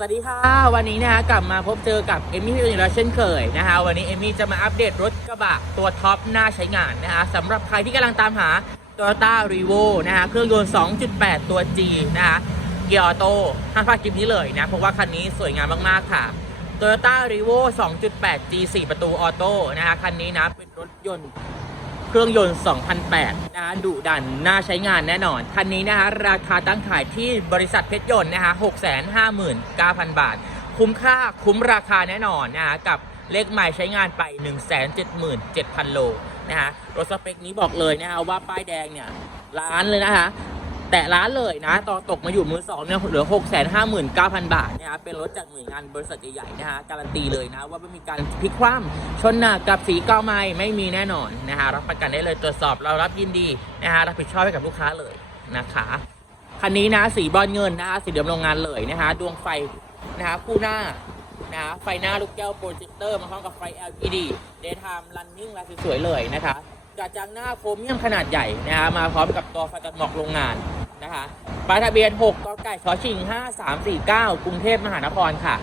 สวัสดีค่ะ วันนี้นะคะกลับมาพบเจอกับเอมมี่อีกแล้วเช่นเคยนะคะวันนี้เอมี่จะมาอัปเดตรถกระบะตัวท็อปน่าใช้งานนะคะสำหรับใครที่กำลังตามหา Toyota r e v o นะคะเครื่องยนต์ 2.8 ตัว G นะคะเกียร์ออโต้ห้ามพลาดคลิปนี้เลยนะ เพราะว่าคันนี้สวยงามมากๆค่ะ Toyota r e v o 2.8 G 4 ประตูออโต้นะคะคันนี้นะเป็นรถยนต์ เครื่องยนต์ 2008นะคะดุดัน น่าใช้งานแน่นอน คันนี้นะคะราคาตั้งขายที่บริษัทเพชรยนต์นะคะ659,000 บาท คุ้มค่าคุ้มราคาแน่นอนนะคะกับเลขใหม่ใช้งานไป 177,000 โลนะคะรถสเปคนี้บอกเลยนะคะว่าป้ายแดงเนี่ยล้านเลยนะคะ แต่ร้านเลยนะตอนตกมาอยู่มือสองเนี่ยเหลือ 6 5 9 0 0 0 บาทนะครับเป็นรถจากหน่วยงานบริษัทใหญ่ๆนะฮะการันตีเลยนะ ว่าไม่มีการพลิกคว่ำชนหนักกับสีเก้าไม้ไม่มีแน่นอนนะฮะรับประกันได้เลยตรวจสอบเรารับยินดีนะฮะรับผิดชอบให้กับลูกค้าเลยนะคะคันนี้นะสีบอลเงินนะฮะสีเดิมโรงงานเลยนะฮะดวงไฟนะฮะคู่หน้านะฮะไฟหน้าลูกแก้วโปรเจคเตอร์มาพร้อมกับไฟ LED daytime running ลายสวยๆเลยนะคะกระจังหน้าโครเมียมขนาดใหญ่นะฮะมาพร้อมกับตัวไฟตัดหมอกโรงงาน นะคะป้ายทะเบียน 6กกไก่ชอชิง 5349 กรุงเทพมหานครค่ะ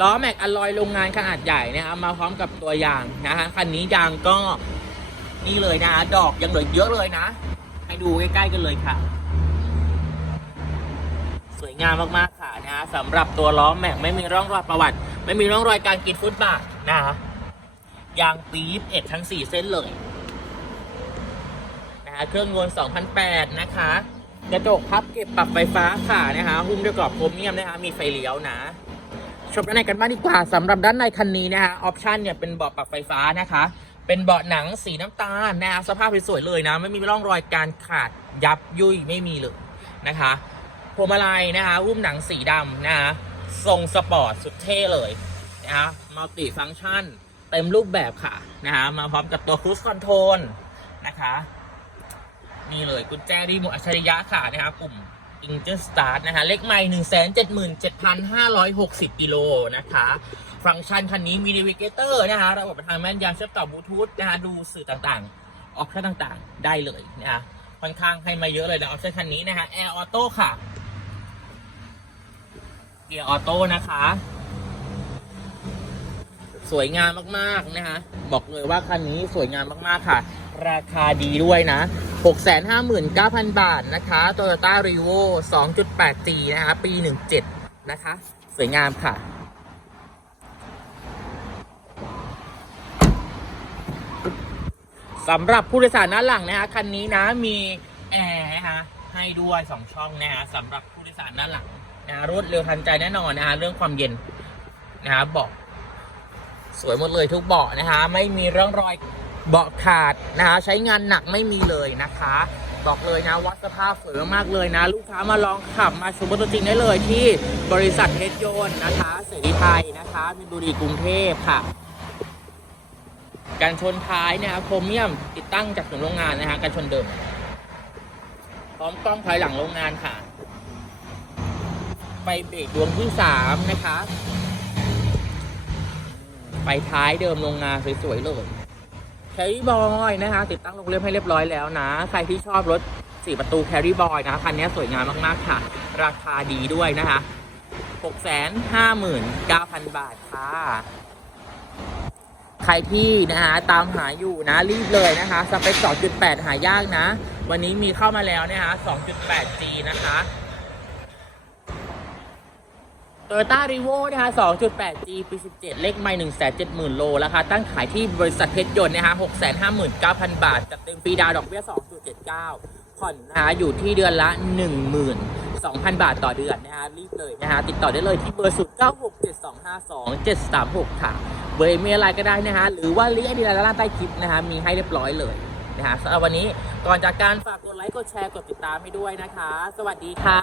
ล้อแม็กอลลอยโรงงานขนาดใหญ่นะครับมาพร้อมกับตัวยางนะฮะคันนี้ยางก็นี่เลยนะ ดอกยังเหลือเยอะเลยนะ ให้ดูใกล้ๆกันเลยค่ะ สวยงามมากๆค่ะนะฮะสำหรับตัวล้อแม็กไม่มีร่องรอยประวัติ ไม่มีร่องรอยการกินฟุตบาทนะฮะยางปี๊บเอ็ดทั้ง 4 เส้นเลย เครื่องยนต์2008 นะคะ กระจกพับเก็บปรับไฟฟ้าค่ะนะคะหุ้มด้วยกรอบโครเมียมนะคะ มีไฟเลี้ยวนะ ชมด้านในกันบ้างดีกว่าสำหรับด้านในคันนี้นะคะออปชันเนี่ยเป็นเบาะปรับไฟฟ้านะคะ เป็นเบาะหนังสีน้ำตาลนะคะสภาพสวยๆเลยนะ ไม่มีร่องรอยการขาดยับยุ่ยไม่มีเลยนะคะพวงมาลัยนะคะหุ้มหนังสีดำนะคะทรงสปอร์ตสุดเท่เลยนะคะมัลติฟังก์ชันเต็มรูปแบบค่ะนะคะมาพร้อมกับตัวครู i คอนโทรลนะคะ นี่เลยกุญแจรีโมทอัจฉริยะค่ะนะครับปุ่ม i n t e r Start นะคะเลขใหม่177,560กิโลนะคะ ฟังก์ชันคันนี้มี Navigator นะคะระบบประทางแม่นยำเชื่อมต่อบลูทูธนะคะดูสื่อต่างๆ ออปชั่นต่างๆ ได้เลยนะคะค่อนข้างให้มาเยอะเลยนะออปชั่นคันนี้นะคะ Air Auto ค่ะเกียร์ออโต้นะคะ สวยงามมากๆนะคะ บอกเลยว่าคันนี้สวยงามมากๆค่ะ ราคาดีด้วยนะ 659,000 บาทนะคะ Toyota r e v o 2.8G นะคะ ปี 17 นะคะ สวยงามค่ะ สำหรับผู้โดยสารด้านหลังนะคะ คันนี้นะมีแอร์นะคะให้ด้วย 2 ช่องนะคะสำหรับผู้โดยสารด้านหลังนะรวดเร็วทันใจแน่นอนนะคะเรื่องความเย็นนะคะเบาะสวยหมดเลยทุกเบาะนะคะ ไม่มีร่องรอย เบาะขาดนะคะใช้งานหนักไม่มีเลยนะคะ บอกเลยนะวัดสภาพสวยมากเลยนะ ลูกค้ามาลองขับมาชมรถตัวจริงได้เลยที่บริษัทเพชรยนนะคะเสรีไทยนะคะมินบุรีกรุงเทพค่ะ การชนท้ายนะครับโครเมียมติดตั้งจากศูนย์โรงงานนะฮะการชนเดิม พร้อมกล้องถอยหลังโรงงานค่ะไฟเบรกดวงที่สามนะคะไฟท้ายเดิมโรงงานสวยๆเลย แครีบอยนะคะ ติดตั้งลงเรียบให้เรียบร้อยแล้วนะ ใครที่ชอบรถสี่ประตูแครีบอยนะคันนี้สวยงามมากๆค่ะ ราคาดีด้วยนะคะ659,000 บาทค่ะ ใครที่นะฮะตามหาอยู่นะรีบเลยนะคะสเปค 2.8 หายากนะ วันนี้มีเข้ามาแล้วนะฮะ 2.8G นะคะ Toyota r e v o นะคะ 2.8G ปี 17 เลขไม่170,000 โล ราคาตั้งขายที่บริษัทเพชรยนต์นะคะ659,000 บาท จัดเต็มฟรีดาวน์ดอกเบี้ย 2.79 ผ่อนนะคะอยู่ที่เดือนละ 12,000 บาทต่อเดือนนะคะ รีบเลยนะคะ ติดต่อได้เลยที่เบอร์ 0967252736 ค่ะ เบอร์เมลอะไรก็ได้นะคะ หรือว่าลิงก์ไอดีไลน์ด้านใต้คลิปนะคะ มีให้เรียบร้อยเลยนะคะสำหรับวันนี้ก่อนจากการฝากกดไลค์ กดแชร์ กดติดตามให้ด้วยนะคะ สวัสดีค่ะ